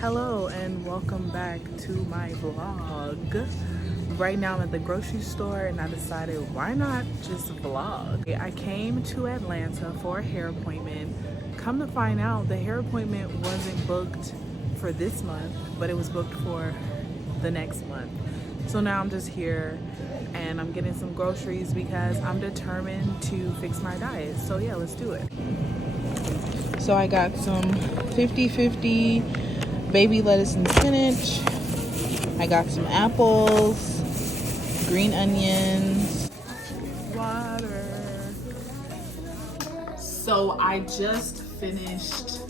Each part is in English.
Hello and welcome back to my vlog. Right now I'm at the grocery store and I decided why not just vlog. I came to Atlanta for a hair appointment. Come to find out the hair appointment wasn't booked for this month, but it was booked for the next month. So now I'm just here and I'm getting some groceries because I'm determined to fix my diet. So yeah, let's do it. So I got some 50-50 baby lettuce and spinach. I got some apples, green onions, water. So I just finished,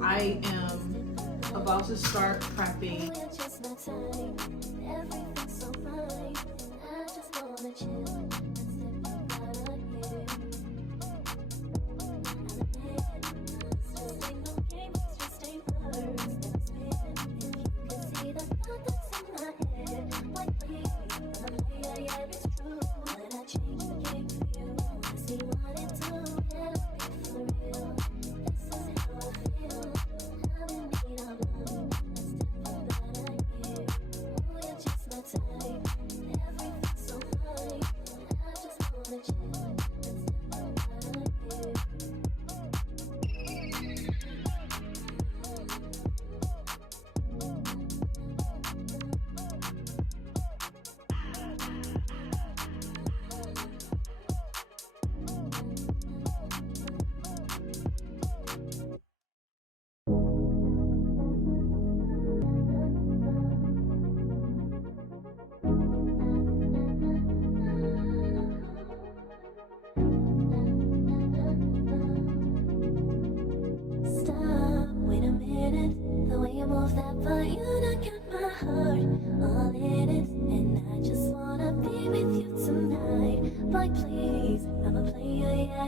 I am about to start prepping.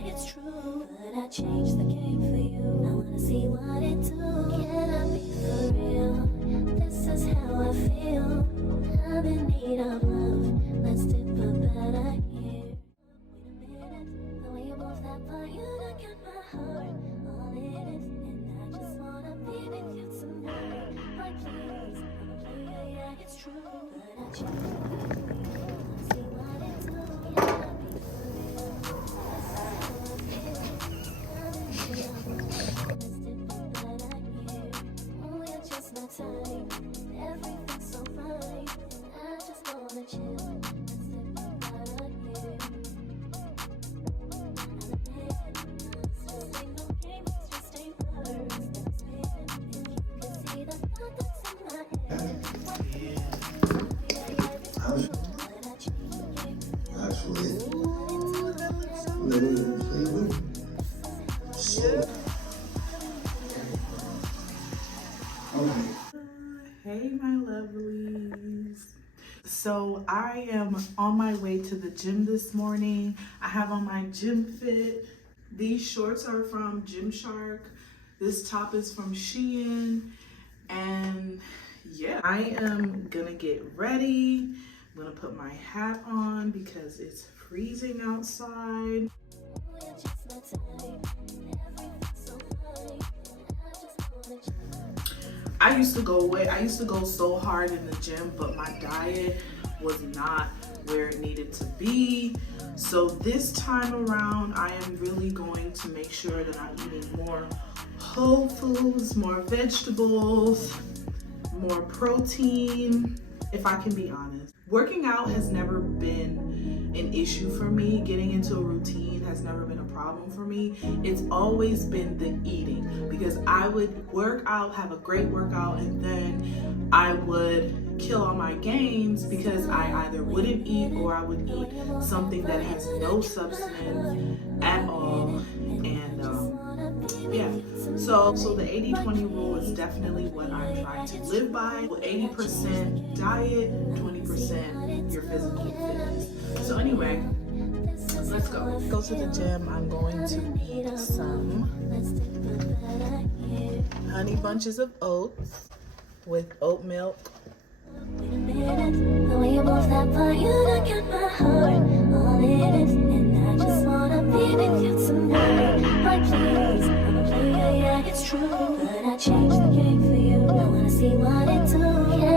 It's true, but I changed the game for you. I wanna see what it do. Can I be for real? This is how I feel. I'm in need of love. Let's dip a better gear. Wait a minute, the way you move that body, you done got my heart all in it, and I just wanna be with you tonight. Like please, I'm a player, yeah, it's true, but I changed the game for you. I wanna see what it do. Can I be for real? Everything's so fine. I just wanna chill. Hey my lovelies. So I am on my way to the gym this morning. I have on my gym fit. These shorts are from Gymshark. This top is from Shein. And yeah, I am gonna get ready. I'm gonna put my hat on because it's freezing outside. I used to go so hard in the gym, but my diet was not where it needed to be. So this time around, I am really going to make sure that I'm eating more whole foods, more vegetables, more protein, if I can be honest. Working out has never been an issue for me. Getting into a routine has never been a problem for me. It's always been the eating, because I would work out, have a great workout, and then I would kill all my gains because I either wouldn't eat or I would eat something that has no substance at all. And yeah, so the 80-20 rule is definitely what I'm trying to live by. 80% diet, 20% your physical fitness. So anyway, let's go. Go to the gym. I'm going to eat some honey bunches of oats with oat milk. Wait a minute, the way you move that part, you done got my heart all in it, and I just wanna be with you tonight. Like please, I'm a player, yeah, it's true, but I change the game for you. I wanna see what it do.